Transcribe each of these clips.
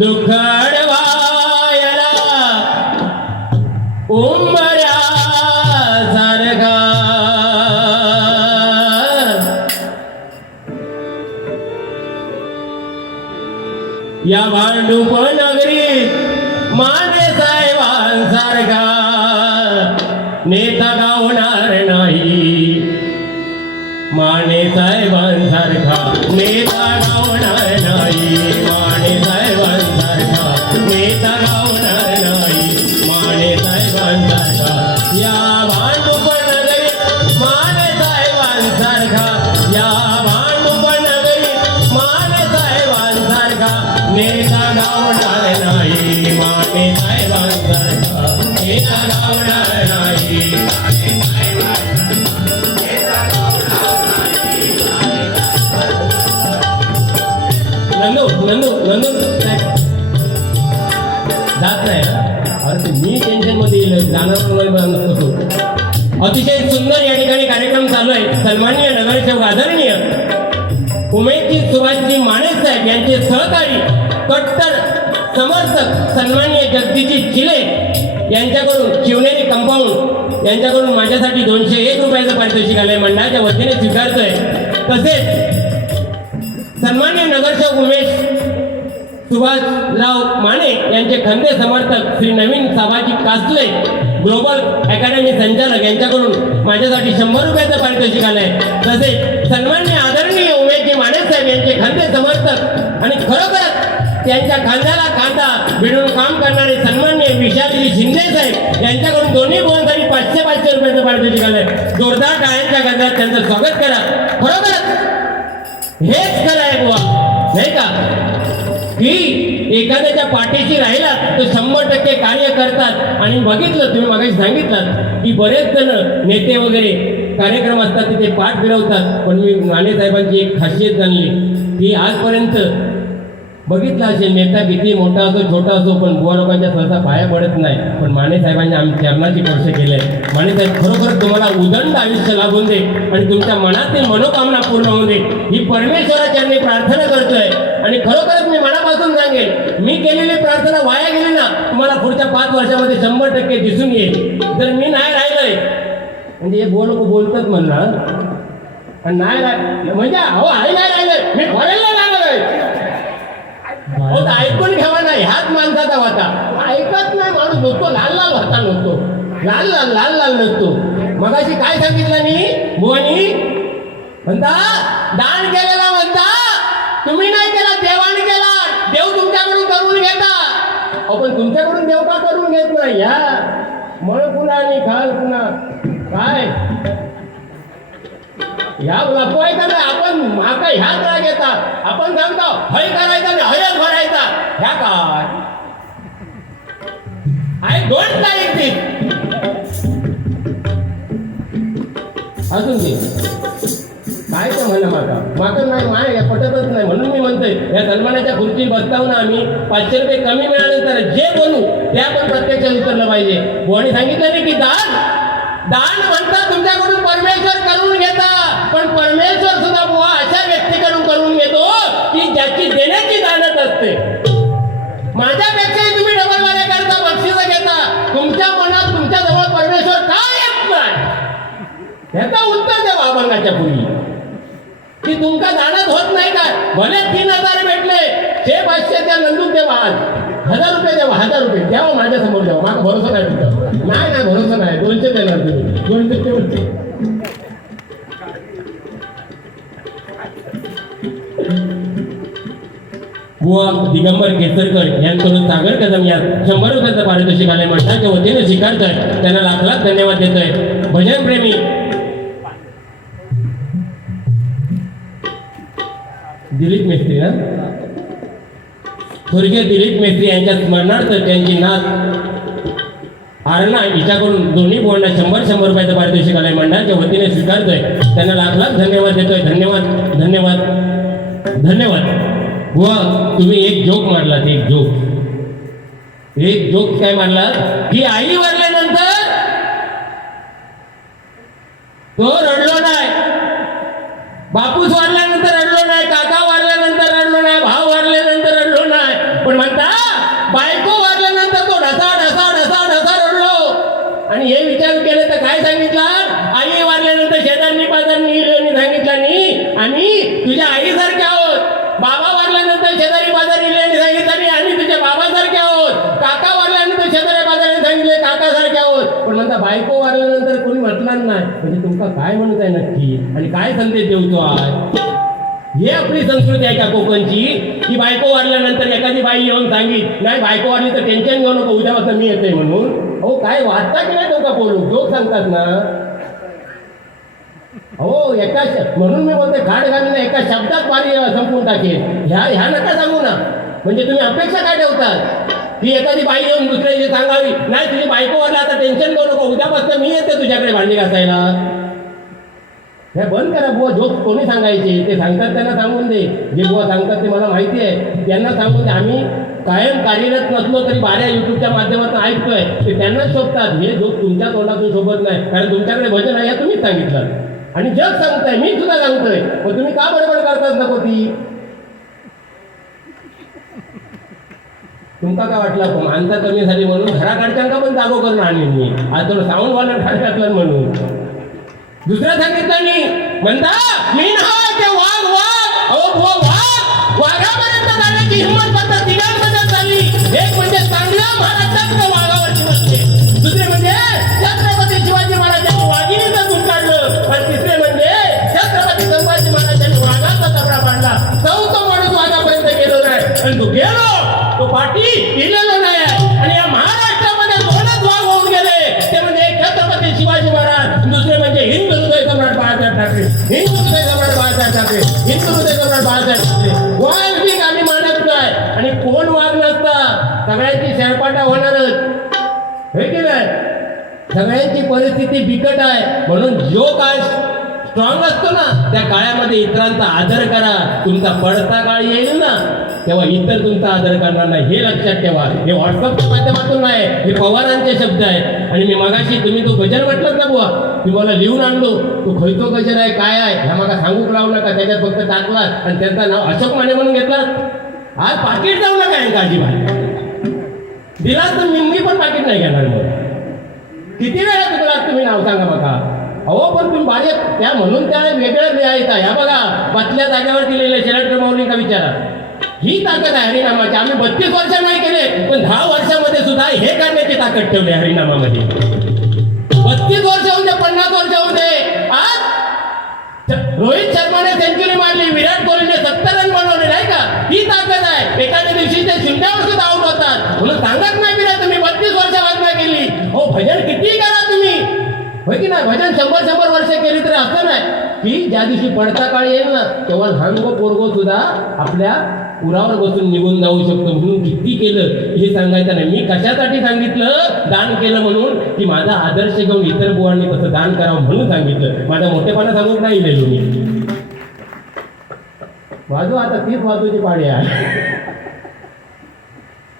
दुःख अडवायला उंबऱ्या सारखा या भांडूप नगरीत माने साहेबांसारखा नेता गावणार नाही, माने साहेबांसारखा नेता गावणार नाही, माने साहेबांसारखा नेता गावणार नाही, माने साहेबांसारखा या भांडूप नगरीत माने साहेबांसारखा, या भांडूप नगरीत माने साहेबांसारखा नेता गावणार नाही, माने साहेबांसारखा नेता गावणार नाही. नंदू नंदू नंदू जात नाही. अरे मी टेन्शन मध्ये येईल जाणार नसतो. अतिशय सुंदर या ठिकाणी कार्यक्रम चालू आहे. सन्माननीय नगरसेवक आदरणीय उमेशजी सुभाषजी माने साहेब यांचे सहकारी कट्टर समर्थक सन्माननीय जगदीशजी चिले यांच्याकडून शिवनेरी कंपाऊंड यांच्याकडून माझ्यासाठी 201 रुपयाचं पारितोषिक आलंय, मंडळाच्या वतीने स्वीकारतोय. तसेच सन्माननीय नगरसेवक उमेश सुभाषराव माने यांचे खंदे समर्थक श्री नवीन साबाजी कासले ग्लोबल अकॅडमी संचालक यांच्याकडून माझ्यासाठी 100 रुपयाचं पारितोषिक आलंय. तसेच सन्माननीय आदरणीय उमेशजी माने साहेब यांचे खंदे समर्थक आणि खरोखरच त्यांच्या खांद्याला खांदा भिडून काम करणारे सन्माननीय विशालजी शिंदे साहेब यांच्याकडून दोन्ही बोलताना 500 रुपयाचं पारितोषिक आलंय. जोरदार टाळ्यांच्या गजरात त्यांचं स्वागत करा. खरोखरच हेच खरं आहे बुवा, नाही का, की एखाद्याच्या पाठीशी राहिला तर 100% कार्य करतात. आणि बघितलं तुम्ही मागे सांगितलं की बरेच जण नेते वगैरे कार्यक्रम असतात तिथे पाठ फिरवतात, पण मी माने साहेबांची एक खासियत जाणली की आजपर्यंत बघितलं असेल नेता किती मोठा असो छोटा असो पण बुवा लोकांच्या सहसा पाया पडत नाही, पण माने साहेबांनी आम्ही चरणाची स्पर्श केले. माने साहेब खरोखर तुम्हाला उदंड आयुष्य लाभून दे आणि तुमच्या मनातील मनोकामना पूर्ण होऊ दे ही परमेश्वराचरणी प्रार्थना करतोय. आणि खरोखरच मी मनापासून सांगेल, मी केलेली प्रार्थना वाया गेली ना, तुम्हाला पुढच्या 5 वर्षामध्ये 100% दिसून येईल. जर मी नाही राहिलोय म्हणजे हे बुवा लोक बोलतात म्हणणार आणि नाही राहिलं म्हणजे अहो आई नाही राहिलंय मी फॉरेनला जाणार ऐकून घ्यावा नाही, ह्याच माणसाचा होता. ऐकत नाही माणूस होतो, लाल लाल होता नसतो, लाल लाल लाल लाल नसतो. मगाशी काय सांगितलं मी बुवानी म्हणता दान केलेला म्हणता तुम्ही नाही केला, देवाने केला. देव तुमच्याकडून करून घेता. आपण तुमच्याकडून देव का करून घेत नाही? ह्या मळ पुन्हा आणि खाल पुन्हा काय ह्या लपवायचा नाही. आपण माका ह्याच राग येतात. आपण सांगतो हय करायचा आणि हयच भरायचा. ह्या काय आय डोंट लाईक दिस. अजून दे काय ते म्हणा माका नाही माय पटतच नाही. म्हणून मी म्हणतोय या सन्मानाच्या खुर्चीत बसताना आम्ही 500 रुपये कमी मिळाले तर जे बोलू ते आपण प्रत्यक्षात उतरलं पाहिजे. बुवानी सांगितलं नाही की दान म्हणतात तुमच्याकडून परमेश्वर करून घेता, पण परमेश्वर सुद्धा बुवा अशा व्यक्तीकडून करून घेतो की ज्याची देण्याची दानत असते. माझ्यापेक्षाही तुम्ही डबल वाऱ्या करता, बक्षीस घेता. तुमच्या मनात तुमच्या जवळ परमेश्वर का येत नाही ह्याचा उत्तर द्या अभंगाच्या पूर्वी. की तुमका दानत होत नाही काय? भले 3000 भेटले, 500 त्या नंदूक देवा, 1000 रुपये देवा, 1000 रुपये द्यावं माझ्या समोर द्यावं. माझा भरोसा नाही तुमचा. नाही भरोसा नाही. 200 देणार तुम्ही. 200 बुवा दिगंबर केसरकर यांकडून सागर कदम या 100 रुपयाचं पारितोषिक आलंय. मंडळाच्या वतीने स्वीकारतोय. त्यांना लाख लाख धन्यवाद देतोय. भजन प्रेमी दिलीप मेस्त्री ना स्वर्गीय दिलीप मेस्त्री यांच्या स्मरणार्थ त्यांची नात आरणा हिच्याकडून दोन्ही बोर्डला 100 रुपयाचं पारितोषिक आलंय. मंडळाच्या वतीने स्वीकारतोय. त्यांना लाख लाख धन्यवाद देतोय. धन्यवाद धन्यवाद धन्यवाद. बुवा तुम्ही एक जोक मारलात. एक जोक काय मारलात की आई वारल्यानंतर तो रडलो नाही, बापूस वारल्यानंतर रडलो नाही, काका वारल्यानंतर रडलो नाही, भाव वारल्यानंतर रडलो नाही, पण म्हणता आम्ही तुझ्या आईसारखे आहोत. बाबा वारल्यानंतर शेजारी पाजारी सांगितलं आम्ही तुझ्या बाबासारखे आहोत. काका वारल्यानंतर शेजारी पाजारी सांगितले काकासारखे आहोत. पण म्हणता बायको वारल्यानंतर कोणी म्हटणार नाही. म्हणजे तुमका काय म्हणत आहे नक्की आणि काय संदेश देवतो आज? हे आपली संस्कृती आहे का कोकणची, की बायको वारल्यानंतर एखादी बाई येऊन सांगित नाही बायको वारली तर टेन्शन घेऊ नको उद्यापासून मी येते म्हणून. अहो काय वाचता की नाही तुमका बोलू जोक सांगतात ना. हो एका म्हणून मी बोलते घाट घालून एका शब्दात वारी संपून टाकेल. ह्या नका सांगू ना. म्हणजे तुम्ही अपेक्षा काय ठेवतात की एखादी बाई येऊन दुसऱ्याची सांगावी नाही तुझी बायको वारला आता टेन्शन घेऊ नको उद्यापासून मी येते तुझ्याकडे भांडी घासायला. हे बंद करा बुवा. जोक कोणी सांगायचे ते सांगतात त्यांना सांगून दे. जे बुवा सांगतात ते मला माहिती आहे त्यांना सांगून दे. आम्ही कायम कार्यरत नसलो तरी बाऱ्या युट्यूबच्या माध्यमातून ऐकतोय ते त्यांनाच शोभतात. हे जोक तुमच्या तोंडातून शोभत नाही कारण तुमच्याकडे भजन आहे हे तुम्हीच सांगितलं आणि जग सांगताय मी सुद्धा सांगतोय. पण तुम्ही का बडबड करतात नको ती. तुमका काय वाटलं माणसा कमी झाली म्हणून घराकडच्यांका पण जागो करून आणली मी आज थोडं साऊंड वाला घातलं म्हणून. दुसरं सांगितलं नाही म्हणता मी ना ते वाघ वाघ अहो बुवा वाघ वाघापर्यंत जाण्याची हिंमत फक्त तिघांमध्ये झाली. एक म्हणजे चांगल्या महाराष्ट्रात वाघावरची बसले. दुसरे म्हणजे छत्रपती शिवाजी महाराजांनी वाघिणीचं दूध काढलं आणि तिसरे म्हणजे छत्रपती संभाजी महाराजांनी वाघाचा तबडा पाडला. चौथा माणूस वाघापर्यंत गेलो नाही आणि तो गेलो तो पाठी गेलेलो नाही. आणि या महाराष्ट्रामध्ये दोनच वाघ होऊन गेले ते म्हणजे एक छत्रपती शिवाजी महाराज दुसरे म्हणजे हिंदू हृदय सम्राट बाळासाहेब ठाकरे. हिंदू हृदय सम्राट बाळासाहेब ठाकरे हिंदू हृदय सम्राट बाळासाहेब ठाकरे. वाघ बी आम्ही मानत नाही आणि कोण वाघ नसता सगळ्यांची शेळपाटा होणारच हे की नाही. सगळ्यांची परिस्थिती बिकट आहे म्हणून जो काळ स्ट्रॉंग असतो ना त्या काळामध्ये इतरांचा आदर करा. तुमचा पडता काळ येईल ना तेव्हा इतर तुमचा आदर करणार नाही हे लक्षात ठेवा. हे व्हॉट्सअपच्या माध्यमातून नाही हे पवारांचे शब्द आहेत. आणि मी मगाशी तुम्ही तो गजर म्हटलं ना बुवा मी मला लिहून आणलो तो खैतो गजर आहे काय आहे ह्या मला सांगूक लावू नका. त्याच्यात फक्त टाकला आणि त्यांचं नाव अशोक माने म्हणून घेतला. आज पाकिट जाऊ नका यांना अजिबात दिला तर मी पण पाकिट नाही घेणार. मग किती वेळा चुकलात तुम्ही नाव सांगा बघा. अहो पण तुम्ही बाहेर त्या म्हणून त्या वेगळ्या लिहायचा ह्या बघा बसल्या जागेवर दिलेले शरद मौलिका विचारा. ही ताकद आहे हरिनामाची. आम्ही 32 वर्ष नाही केले पण 10 वर्षामध्ये सुद्धा हे करण्याची ताकद ठेवली हरिनामामध्ये. 32 वर्ष होते 50 वर्ष होते. आज रोहित शर्माने सेंचुरी मारली विराट कोहलीने 70 रन बनवले नाही का. ही ताकद आहे. एखाद्या दिवशी ते शून्यावर सुद्धा आउट होतात म्हणून सांगत नाही बिरा तुम्ही 32 वर्ष वाजना केली. हो भजन किती करा तुम्ही होय की नाही. भजन 100 वर्ष केली तरी असं नाही की ज्या दिवशी पडता काळ येईल ना तेव्हा लहान पोरगो सुद्धा आपल्या पुरावर बसून निघून जाऊ शकतो. म्हणून किती केलं हे सांगायचं नाही. मी कशासाठी सांगितलं दान केलं म्हणून की माझा आदर्श घेऊन इतर बुवांनी तसं दान करावं म्हणून सांगितलं. माझ्या मोठेपणा सांगून नाही लिहिलो मी. वाजू आता 30 वाजूची पाळी आहे.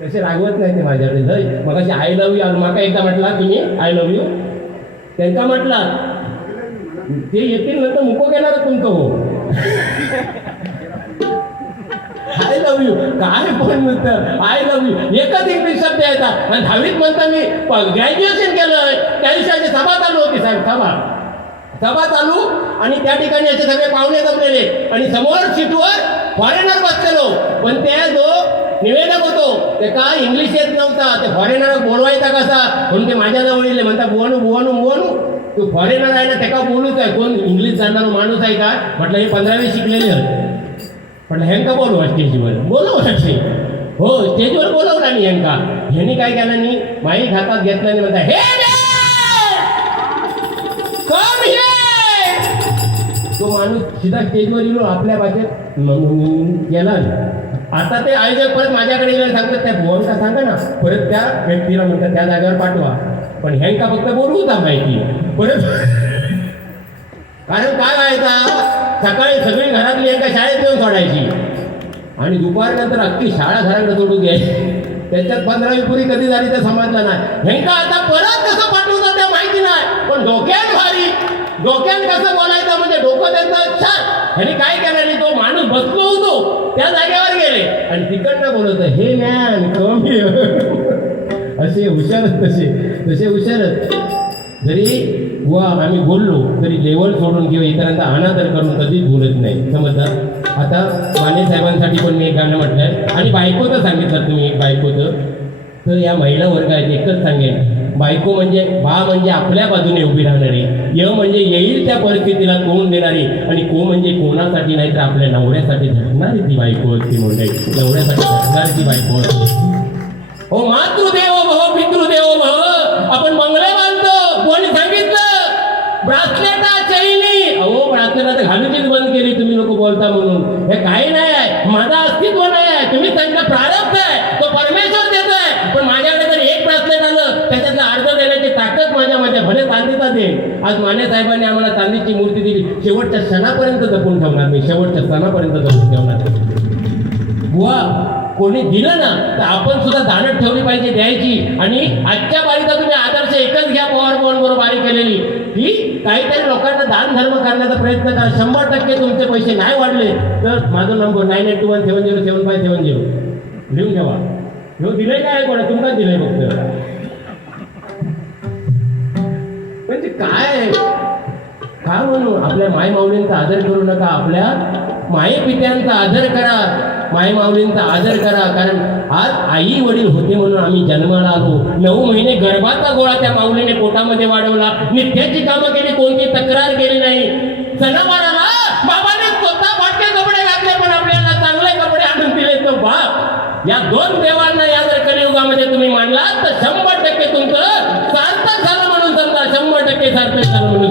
तसे रागवत नाही ते माझ्याकडे. मग अशी आय लव्ह यू माका एकदा म्हटला तुम्ही आय लव्ह यू त्यांचा म्हटला ते येतील नंतर मुको घेणार तुमचं हो. आय लव्ह यू काय पण नंतर आय लव्ह यू एकच इंग्लिश शब्द यायचा. आणि 10वीत म्हणता मी ग्रॅज्युएशन केलं त्या दिवशी सभा चालू होती साहेब. सभा चालू आणि त्या ठिकाणी असे सगळे पाहुणे जमलेले आणि समोर सीटवर फॉरेनर बसलेलो. पण त्या जो निवेदक होतो ते काय इंग्लिश येत नव्हता. ते फॉरेनर बोलवायचा कसा म्हणून ते माझ्याजवळ येईल म्हणता बुवानू बुवानू बुवानू तू फॉरेनर आहे ना ते का बोलूच आहे. कोण इंग्लिश जाणणारा माणूस आहे का म्हटलं हे 15वी शिकलेले म्हटलं ह्यांका बोलवा स्टेजवर बोलवलं ते. हो स्टेजवर बोलवलं मी ह्यांका. ह्यांनी काय केलं नाही माईक हातात घेतला आणि म्हणता हे तो माणूस सीधा स्टेजवर येऊन आपल्या भाषेत गेला. आता ते आयोजक परत माझ्याकडे येऊन सांगतात त्या भुवनका सांगा ना परत त्या व्यक्तीला म्हणतात त्या जागेवर पाठवा. पण ह्यांका फक्त बोलवू का माहिती परत. कारण काय व्हायचा सकाळी सगळी घरातली ह्यांका शाळेत येऊन सोडायची आणि दुपारनंतर अख्खी शाळा घराकडे सोडून घ्यायची. त्याच्यात 15वी पुरी कधी झाली तर समजलं नाही. ह्यांका आता परत कसं पाठवतात त्या माहिती नाही. पण डोक्यात भारी डोक्यात कसं बोलायचं म्हणजे डोकं त्यांचं छान. ह्यांनी काय केलं नाही तो माणूस बसलो होतो त्या जागेवर गेले आणि तिकडनं बोलत हे मॅन कमी असे हुशारच तसे हुशारच. जरी व आम्ही बोललो तरी लेवल सोडून किंवा इतरांचा अनादर करून कधीच बोलत नाही, समजतात. आता माने साहेबांसाठी पण मी एक गाणं म्हटलंय आणि बायकोचं सांगितलं तुम्ही एक बायकोचं. तर या महिला वर्गात एकच सांगेन, बायको म्हणजे बा म्हणजे आपल्या बाजूने उभी राहणारी, य म्हणजे येईल त्या परिस्थितीला तोंड देणारी, आणि को म्हणजे कोणासाठी नाही तर आपल्या नवऱ्यासाठी झटणारी ती बायको असते. म्हणजे नवऱ्यासाठी झटणारी ती बायको असते. हो मातृदेव भव पितृदेव भव. आपण मंगळे बांधतो, कोणी सांगितलं ब्रासलेटा चैनी, अहो ब्रासलेटा तर घालूचीच बंद केली तुम्ही लोक बोलता म्हणून. हे काही नाही आहे, माझा अस्तित्व नाही आहे, तुम्ही त्यांचा प्रारब्ध आहे, तो परमेश्वर देतोय. पण माझ्याकडे जर एक ब्रासलेट आलं त्याच्यातलं अर्ध देण्याची ताकद माझ्या भले चांदीचा देईल. आज माने साहेबांनी आम्हाला चांदीची मूर्ती दिली, शेवटच्या क्षणापर्यंत जपून ठेवणार मी, शेवटच्या क्षणापर्यंत जपून ठेवणार. बुवा कोणी दिलं ना तर आपण सुद्धा दानत ठेवली पाहिजे, द्यायची. आणि आजच्या बारीचा तुम्ही आदर्श एकच घ्या, पॉवर पॉईंट बरोबर बारी केलेली, की काहीतरी लोकांना दान धर्म करण्याचा प्रयत्न करा. 100% तुमचे पैसे नाही वाढले तर माझा नंबर 9821707570 लिहून ठेवा. ह्यो दिलंय काय कोणा, तुमकाच दिलंय फक्त. म्हणजे काय का म्हणू, आपल्या माय माऊलींचा आदर करू नका, आपल्या माये पित्यांचा आदर करा, माय माऊलींचा आदर करा. कारण आज आई वडील होते म्हणून आम्ही जन्माला आलो. 9 महिने गर्भाचा गोळा त्या माऊलीने पोटामध्ये वाढवला, नित्याची कामं केली, कोणती तक्रार केली नाही. सणावाराला बाबाने स्वतः फाटके कपडे घातले पण आपल्याला चांगले कपडे आणून दिले. तो बाप, या 2 देवांना या जर कलियुगामध्ये तुम्ही मानलात तर 100% तुमचं सार्थक झालं म्हणून समजा, 100% सार्थक झालं म्हणून